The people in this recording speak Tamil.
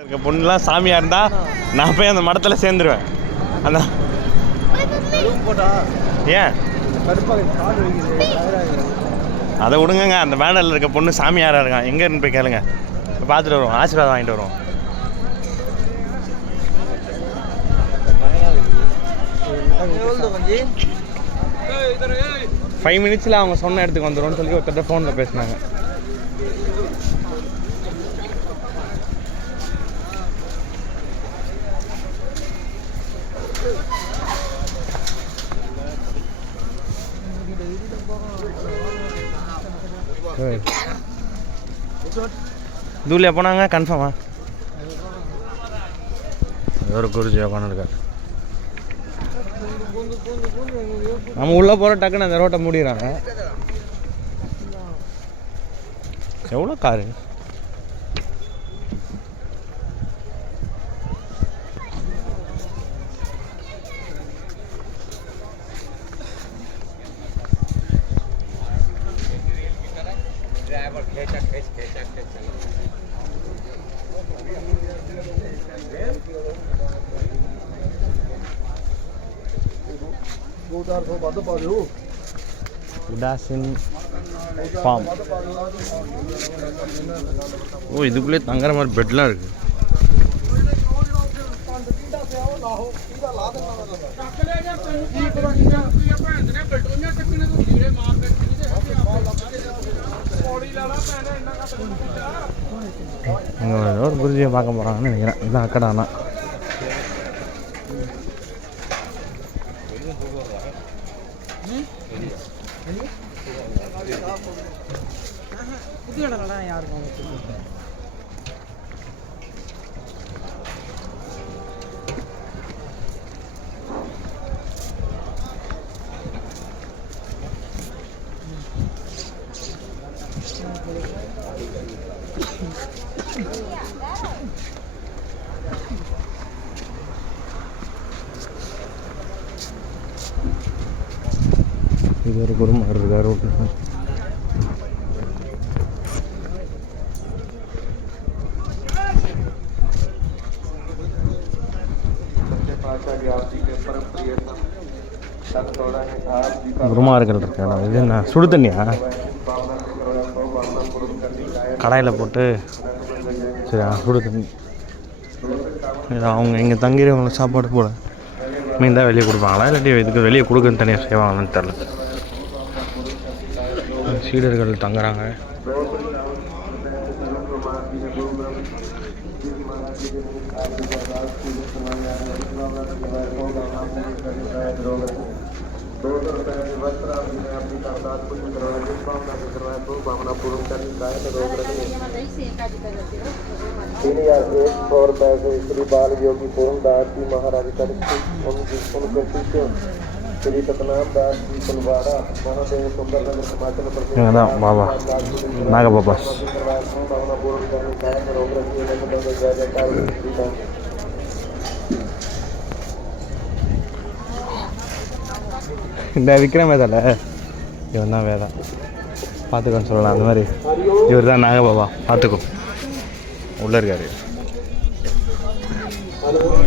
இருக்க பொண்ணுலாம் சாமியாக இருந்தால் நான் போய் அந்த மடத்தில் சேர்ந்துருவேன். அந்த ஏன் அதை விடுங்க. அந்த பேனரில் இருக்க பொண்ணு சாமியாராக இருக்கான். எங்கே இருந்து போய் கேளுங்க, பார்த்துட்டு வருவோம், ஆசீர்வாதம் வாங்கிட்டு வருவோம். ஃபைவ் மினிட்ஸில் அவங்க சொன்ன இடத்துக்கு வந்துடும்னு சொல்லி ஒருத்தர் ஃபோனில் பேசினாங்க. தூளியா போனாங்க கன்ஃபார்மா? ஒரு குருஜி உட்காந்துருக்காரு. நம்ம உள்ளே போகிற டக்குன்னு அந்த ரோட்டை மூடிடுறாங்க. எவ்வளோ காரு? உடாசின் ஃபார்ம். ஓ, இதுக்குள்ளே தங்குற மாதிரி பெட்லாம் இருக்கு. ஒரு குருஜியை பார்க்க போகிறாங்கன்னு நினைக்கிறேன். இதான் அக்கடானா. இது ஒரு குருமார் இருக்கா ரோட்டில். குருமார்கள் இருக்கா? இது என்ன சுடு தண்ணியா? கடாயில் போட்டு சரி சுடு தண்ணி. அவங்க இங்கே தங்கிறவங்களுக்கு சாப்பாடு போட மீன் தான் வெளியே கொடுப்பாங்களா, இல்லாட்டி இதுக்கு வெளியே கொடுக்குன்னு தனியாக செய்வாங்கன்னு தெரில. சீடர்கள் தங்குறாங்க. श्री बाल योगी पूर्ण दास जी महाराज श्री सतनाम दास जी फुलवाड़ा महादेव सुंदरनगर हिमाचल प्रदेश बाबा नागा बाबा இந்த விக்ரமே தலை இவன் தான் வேதா பார்த்துக்கோன்னு சொல்லலாம். அந்த மாதிரி இவர் தான் நாகபாபா. பார்த்துக்கோ, உள்ளே இருக்காரு.